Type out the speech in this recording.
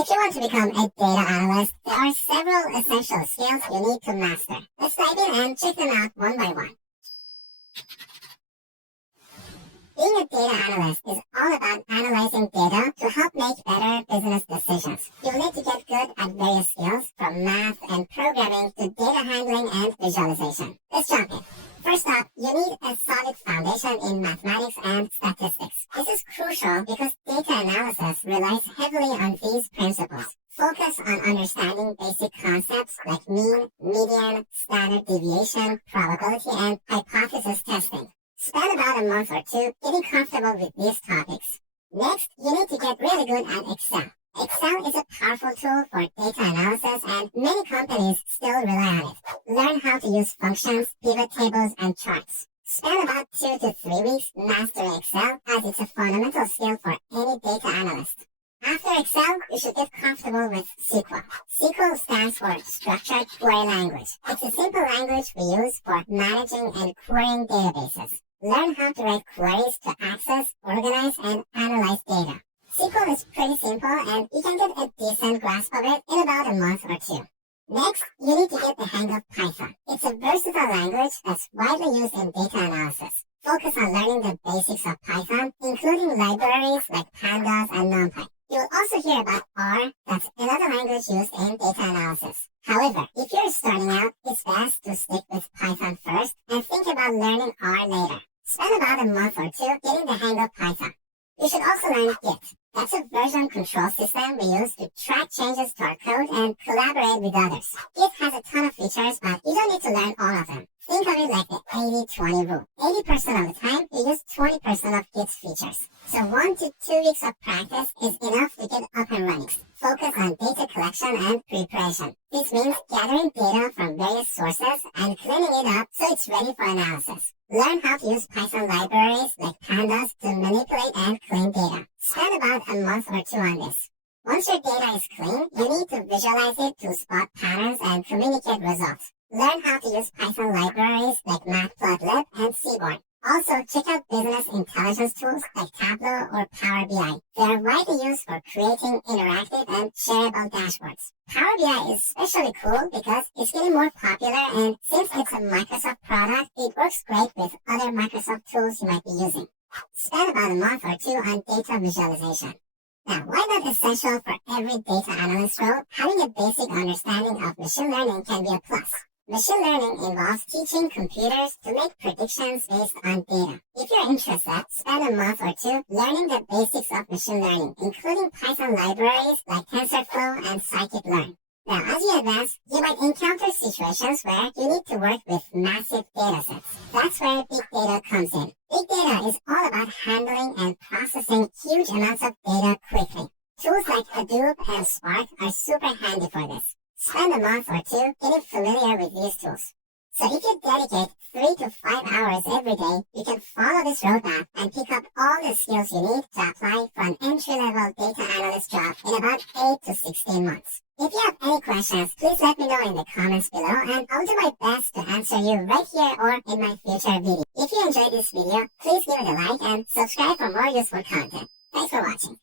If you want to become a data analyst, there are several essential skills you need to master. Let's dive in and check them out one by one. Being a data analyst is all about analyzing data to help make better business decisions. You'll need to get good at various skills, from math and programming to data handling and visualization. Let's jump in. First up, you need a solid foundation in mathematics and statistics. This is crucial because data analysis relies heavily on these principles. Focus on understanding basic concepts like mean, median, standard deviation, probability, and hypothesis testing. Spend about a month or two getting comfortable with these topics. Next, you need to get really good at Excel. Excel is a powerful tool for data analysis and many companies still rely on it. Learn how to use functions, pivot tables, and charts. Spend about 2 to 3 weeks mastering Excel as it's a fundamental skill for any data analyst. After Excel, you should get comfortable with SQL. SQL stands for Structured Query Language. It's a simple language we use for managing and querying databases. Learn how to write queries to access, organize, and analyze data. SQL is pretty simple and you can get a decent grasp of it in about a month or two. Next, you need to get the hang of Python. It's a versatile language that's widely used in data analysis. Focus on learning the basics of Python, including libraries like Pandas and NumPy. You'll also hear about R, that's another language used in data analysis. However, if you're starting out, it's best to stick with Python first and think about learning R later. Spend about a month or two getting the hang of Python. You should also learn Git. That's a version control system we use to track changes to our code and collaborate with others. Git has a ton of features, but you don't need to learn all of them. Think of it like the 80-20 rule. 80% of the time, you use 20% of Git's features. So 1 to 2 weeks of practice is enough to get up and running. Focus on data collection and preparation. This means gathering data from various sources and cleaning it up so it's ready for analysis. Learn how to use Python libraries like Pandas to manipulate and clean data. Spend about a month or two on this. Once your data is clean, you need to visualize it to spot patterns and communicate results. Learn how to use Python libraries like Matplotlib and Seaborn. Also, check out business intelligence tools like Tableau or Power BI. They are widely used for creating interactive and shareable dashboards. Power BI is especially cool because it's getting more popular, and since it's a Microsoft product, it works great with other Microsoft tools you might be using. Spend about a month or two on data visualization. Now, while not essential for every data analyst role, having a basic understanding of machine learning can be a plus. Machine learning involves teaching computers to make predictions based on data. If you're interested, spend a month or two learning the basics of machine learning, including Python libraries like TensorFlow and Scikit-learn. Now, as you advance, you might encounter situations where you need to work with massive datasets. That's where big data comes in. Big data is all about handling and processing huge amounts of data quickly. Tools like Hadoop and Spark are super handy for this. Spend a month or two getting familiar with these tools. So if you dedicate 3 to 5 hours every day, you can follow this roadmap and pick up all the skills you need to apply for an entry-level data analyst job in about 8 to 16 months. If you have any questions, please let me know in the comments below, and I'll do my best to answer you right here or in my future video. If you enjoyed this video, please give it a like and subscribe for more useful content. Thanks for watching.